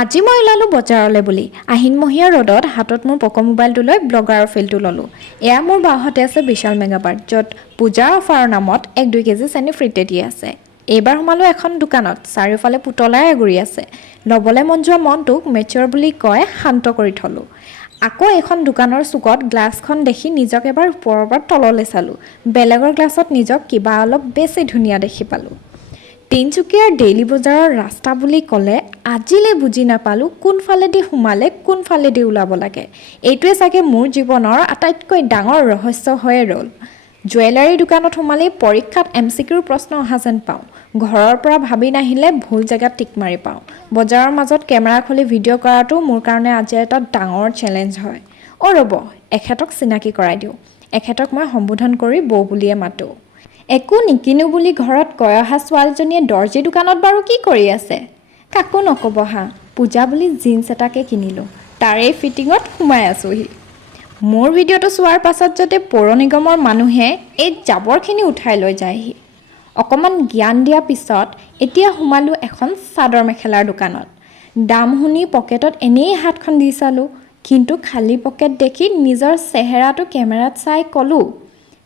আজি মই ওলালোঁ বজাৰলৈ বুলি আহিনমহীয়া ৰ'দত হাতত মোৰ পক' মোবাইলটো লৈ ব্লগাৰৰ ফিল্ডটো ল'লোঁ। এয়া মোৰ বাওঁহাতে আছে বিশাল মেগামাৰ্ট, য'ত পূজাৰ অফাৰৰ নামত 1-2 কেজি চেনি ফ্ৰীতে দি আছে। এইবাৰ সোমালোঁ এখন দোকানত, চাৰিওফালে পুতলাই আগুৰি আছে। ল'বলৈ মন যোৱা মনটোক মেচিয়ৰ বুলি কৈ শান্ত কৰি থলোঁ। আকৌ এখন দোকানৰ চুকত গ্লাছখন দেখি নিজক এবাৰ ওপৰৰ পৰা তললৈ চালোঁ। বেলেগৰ গ্লাছত নিজক কিবা অলপ বেছি ধুনীয়া দেখি পালোঁ। তিনিচুকীয়াৰ ডেইলি বজাৰৰ ৰাস্তা বুলি ক'লে আজিলৈ বুজি নাপালোঁ কোনফালেদি সোমালে কোনফালেদি ওলাব লাগে। এইটোৱে চাগে মোৰ জীৱনৰ আটাইতকৈ ডাঙৰ ৰহস্য হৈয়ে ৰ'ল। জুৱেলাৰী দোকানত সোমালেই পৰীক্ষাত MCQৰ প্ৰশ্ন অহা যেন পাওঁ। ঘৰৰ পৰা ভাবি নাহিলে ভুল জেগাত টিক মাৰি পাওঁ। বজাৰৰ মাজত কেমেৰা খুলি ভিডিঅ' কৰাটো মোৰ কাৰণে আজি এটা ডাঙৰ চেলেঞ্জ হয়। ৰ'ব, এখেতক চিনাকি কৰাই দিওঁ। এখেতক মই সম্বোধন কৰি বৌ বুলিয়ে মাতোঁ। একো নিকিনো বুলি ঘৰত কৈ অহা ছোৱালীজনীয়ে দৰ্জী দোকানত বাৰু কি কৰি আছে? কাকো নক'ব হা, পূজা বুলি জিন্স এটাকে কিনিলোঁ। তাৰেই ফিটিঙত সোমাই আছোঁহি। মোৰ ভিডিঅ'টো চোৱাৰ পাছত যাতে পৌৰ নিগমৰ মানুহে এই জাবৰখিনি উঠাই লৈ যায়হি। অকণমান জ্ঞান দিয়া পিছত এতিয়া সোমালোঁ এখন চাদৰ মেখেলাৰ দোকানত। দাম শুনি পকেটত এনেই হাতখন দি চালোঁ, কিন্তু খালী পকেট দেখি নিজৰ চেহেৰাটো কেমেৰাত চাই ক'লোঁ,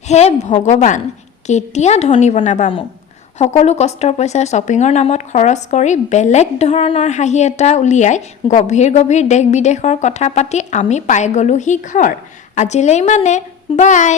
হে ভগৱান, কেতিয়া ধনী বনাবা মোক? সকলো কষ্টৰ পইচা শ্বপিঙৰ নামত খৰচ কৰি বেলেগ ধৰণৰ হাঁহি এটা উলিয়াই গভীৰ গভীৰ দেশ বিদেশৰ কথা পাতি আমি পাই গ'লোহি ঘৰ। আজিলৈ ইমানে, বাই।